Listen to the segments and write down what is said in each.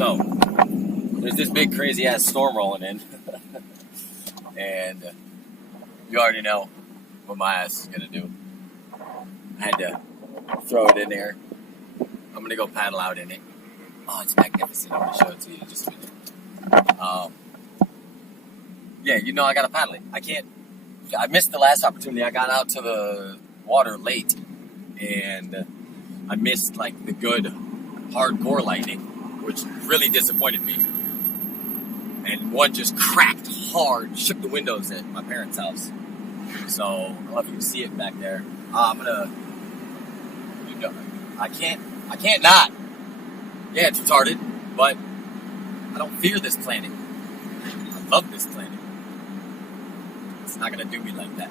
So, there's this big crazy ass storm rolling in. And you already know what my ass is going to do. I had to throw it in there. I'm going to go paddle out in it. Oh, it's magnificent. I'm going to show it to you in just a minute. Yeah, you know I got to paddle it. I missed the last opportunity. I got out to the water late. And I missed, like, the good hardcore lightning, which really disappointed me. And one just cracked hard, shook the windows at my parents' house. So, I don't know if you can see it back there. I can't not. Yeah, it's retarded, but I don't fear this planet. I love this planet. It's not gonna do me like that.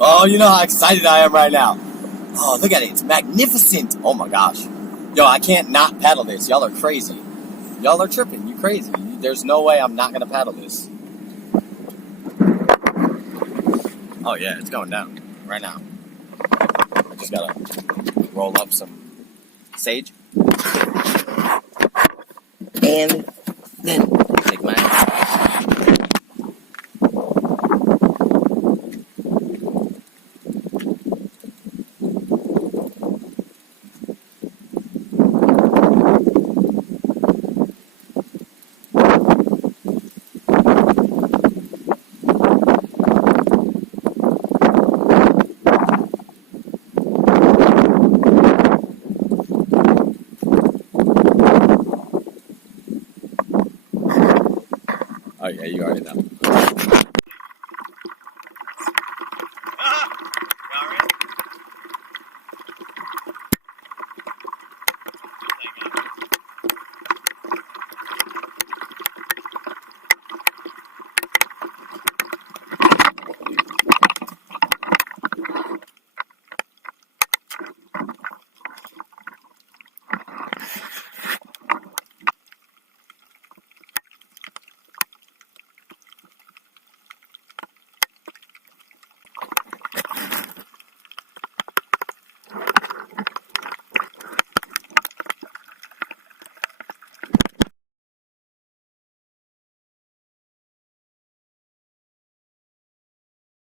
Oh, you know how excited I am right now. Oh, look at it. It's magnificent. Oh my gosh. Yo, I can't not paddle this. Y'all are crazy. Y'all are tripping. You crazy. There's no way I'm not going to paddle this. Oh yeah, it's going down right now. I just got to roll up some sage. And then take my ass. Oh yeah, you already know.